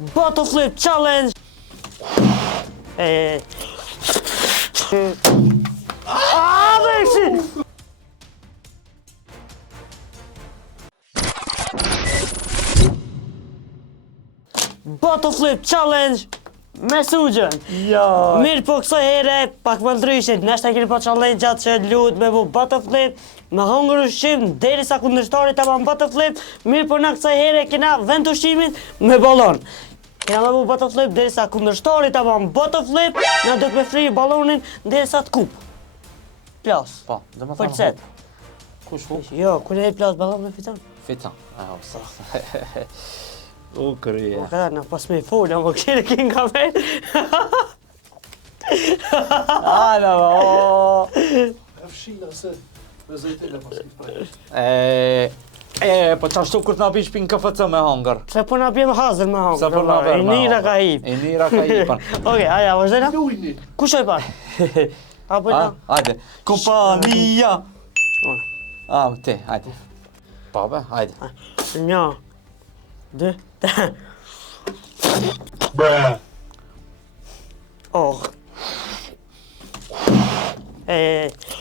Bottle flip challenge. Vërsi! Bottle flip challenge me sugjen. Ja. Mirë po kësaj here pak më ndryshe. Nashta keni po challenge gjatë që luhet me bu bottle flip, me hongër ushqim derisa kundërshtari ta bën bottle flip. Mirë po na kësaj here kena vend ushqimin me ballon. Kena me bu bottle flip derisa kundërshtari ta bën bottle flip, na do të me fri ballonin derisa të kup. Plas. Po, dhe më Për set. Kush fu? Jo, kur e plas ballon me fiton. Fiton. Sa. U krye. Ka na pas me folja, më këshire kinga me. Ala, o. E fshina se me zëjtele pas këtë Po qashtu kur t'na pish pin KFC me hongër. Se po na bjem hazër me hongër. Se po na bjem me Nira hongër. ka hip. E nira ka hipën. Okej, aja, vazhdojna? ujni. Kush e par? Apo ta? Hajde. Kompania. Ti, hajde. Po be, hajde. 1, 2, 3. Oh. Ecco.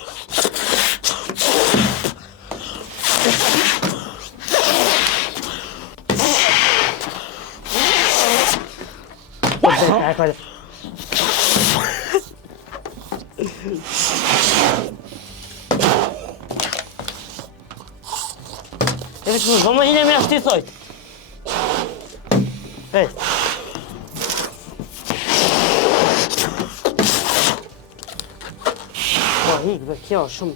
Vamos a ir a mi astizoid. Hey. Hik, dhe kjo shumë.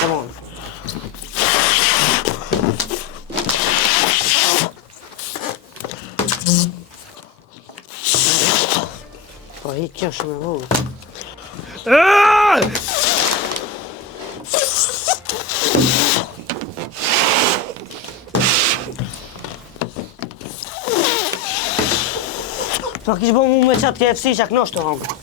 Come on. Po hik, kjo shumë e vogël. Pa kishë bo mu me qatë KFC që aknosh të hongë.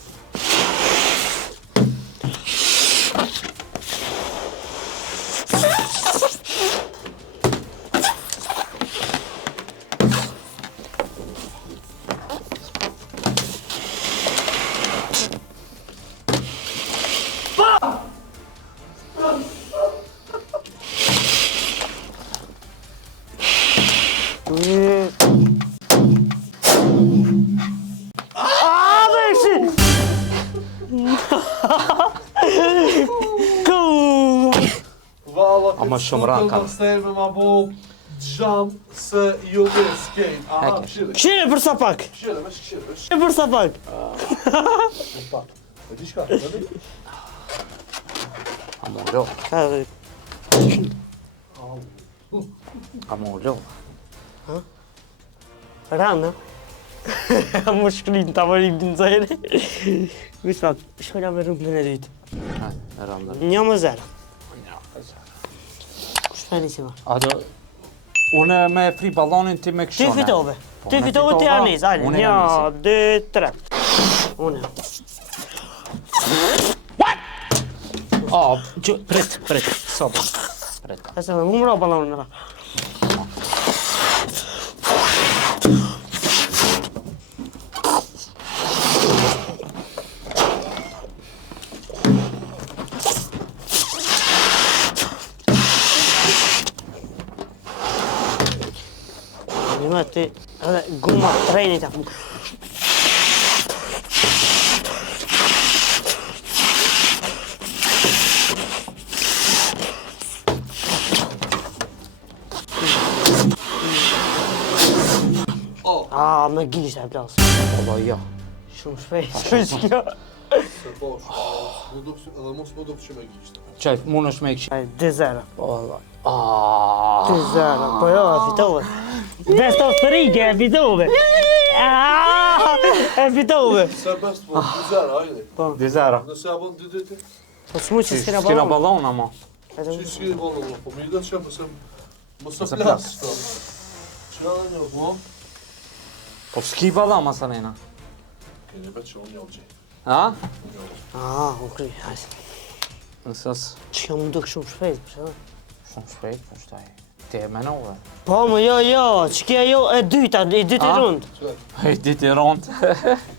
Ama shumë ranka. Steve ma bo gjam se jo dhe skejt. Aha, këshire. Këshire për sa pak. Këshire, vesh këshire, vesh. Këshire për sa pak. E di shka, vedi? Amullo. Amullo. Rana. Më shkrin të amërim të nëzajre. Mislat, shkojna me rumblën e dytë. Randër. 1-0. Kush të nisi marë? Ato, une me fri ballonin ti me Ti këshone. fitove. Po, Ti me fitove ti fitova, anis. Ajde, une jam 1, 2, 3. Une. Prit. Soba. Prit. Ese me mumra o ballonin ra. Njëma ti, edhe guma trejnit ja. Me gisht e plas. Ola, ja. Shumë shpejt, shumë kjo. Se bosh, edhe mos më do që me gjishtë. Qaj, mund është me këshi. Ajde, 2-0. Ola. 2-0, po jo, e fitove. Best of 3, e fitove. E fitove. Se best po, 2-0, hajde. 2-0. Nëse a bon 2-2. Po s'mu që s'kena S'kena ballon. ballon, ama. Që s'kini ballon, po mi do të që pëse mos e plas. Që në një, po? Po s'ki ballon, masanena. Keni betë që unë një gjej. Ha? Okej, hajde. Nësës, Që më duk shumë shpejt, për shëtë. shumë shpejt, po shtaj. Ti e menove. Po, më jo, që kja jo e dyta, i dytë i rund. E ditë i rondë.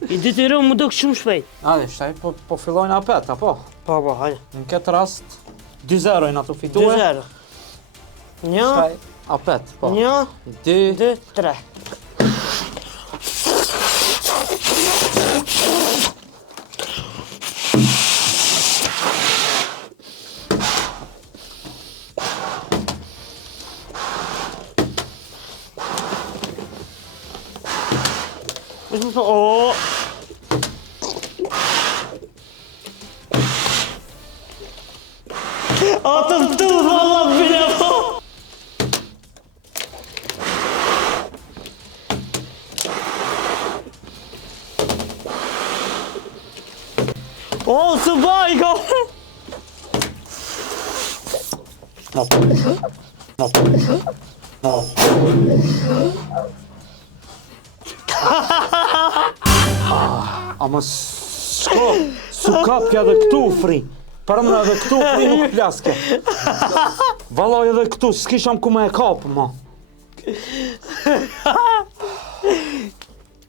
I dytë i rund më duk shumë shpejt. Ade, shtaj po fillojnë apet, apo? Po, hajde. Në këtë rast, 2-0 na të fitue. 2-0. Një, Shtaj apet, po. 1, 2, 2, 3. O. O të ftu, valla bile po. O, së bajko. Ama su kapja edhe këtu fri. Para më edhe këtu fri nuk plaske. Vallaj edhe këtu, s'kisham ku me e kapë, ma.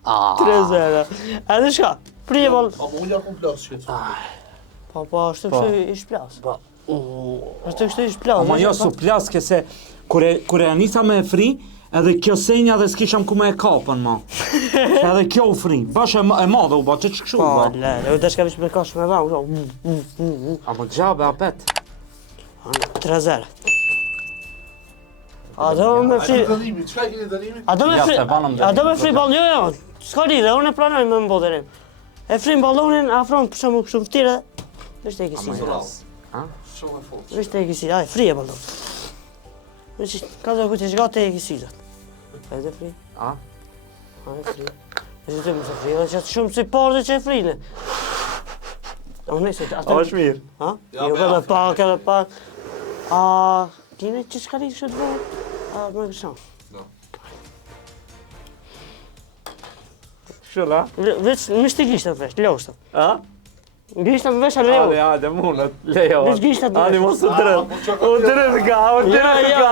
3-0. Edhe shka, prije ball. A më unë jaku plas që të. Po, ashtu kështu ish plas. Ashtu kështu ish plas. Ama jo su plaske se kur e nisa me e fri, edhe kjo senja dhe s'kisham ku me e kapën, ma. Edhe kjo u fri. Bash e madhe u ba, që kështu u Po, ba. le, u deshka vish me kash me dha, Ama gjabe apet. 3-0. A do me A fri... keni dënimi, qka keni dënimi? A do me Ja, fri... se banëm A do me dënimin, fri ball, jo. S'ka lidhe, unë e pranoj me mbotërim. E frim ballonin, afron për shumë kështu vtire. Vishte e kisi. Shumë e fort. Vishte e kisi, aj, fri e ballon. Vishte, ka do këtë shgate e kisi zot. E dhe fri. A? A e fri. E zhëtë më se fri, edhe që shumë si parë që e frine. Unë nëjse, është mirë. Ha? Ja, Jo, me edhe pak, edhe pak. A, kine që s'ka rritë kështë bërë? A, më këshon. Shula? Veç, mishtë i gishtë të vesh, leo A? Gishtë të vesh a leo. Ade, mundet, lejo. Veç gishtë të vesh. Adi, mos u drët. U drët ka, u drët ka.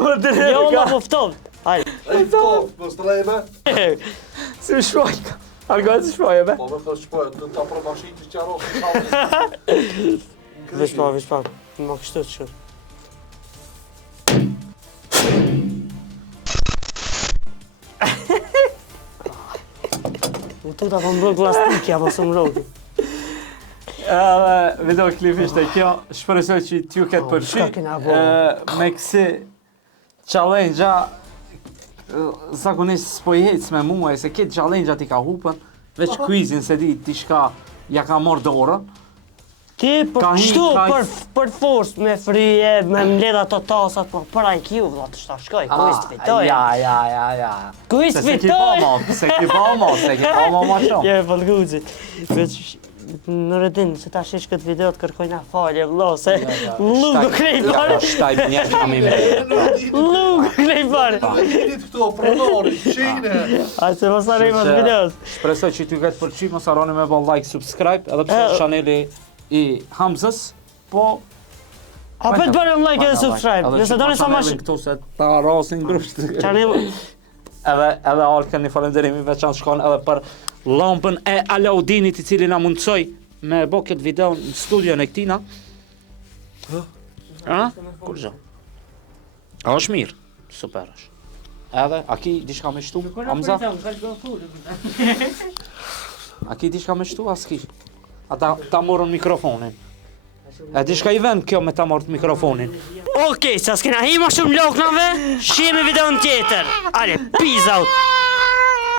U drët Jo, ka. ma poftovë. Hajde. E i fort, më strejme. Si shpoj. Argoj si shpoj e be. Po me të shpoj, të ta përmashit të qaro, të Veç pa. Ma kështu të shumë. Në tuta po mbrojt plastikja, po së mbrojt. Edhe videoklip ishte kjo, shpresoj që t'ju ketë përfshi. Shka kena bo? Me kësi challenge-a, zakonisht s'po i hec me mua, se këtë challenge-a ti ka hupën, veç quizin se di ti shka ja ka morë dorën. Ti për Ka hi- kështu, ka- për force, me frije, me mbledha të tasat, po për IQ, vëlla të shta shkoj, ku ishtë fitoj. Ja. Ku Se ishtë se ki fitoj. pa ma, se ki pa ma shumë. Je, po të guzi. Veç, në redin, se ta shish këtë video të kërkojna falje, vëlla, se lugu krej pare. Shtaj njerë kam i me. Lugu krej pare. Në dinit këto, pronori, qine. A se mos arrej mas videos. Shpresoj që t'ju ketë përfshi, mos harroni me ball like, subscribe, edhe për chaneli i Hamzës, po A për të bërë like edhe subscribe, nëse doni sa mash... këtu se ta rasin grusht. Qanim... Edhe Alken një falenderimi veçan shkon edhe për lampën e Alaudinit i cili na mundsoi me bë këtë video në studion e këtina. Ha? Kur gjë? A është mirë? Super është. Edhe, a ki diçka me shtu? Hamza? A ki diçka me shtu? A s'ki? A ta morën mikrofonin. E diçka i vend kjo me ta morët mikrofonin. Okej, sa s'kena hi ma shumë loknave, shihemi videon tjetër. Ale, peace out.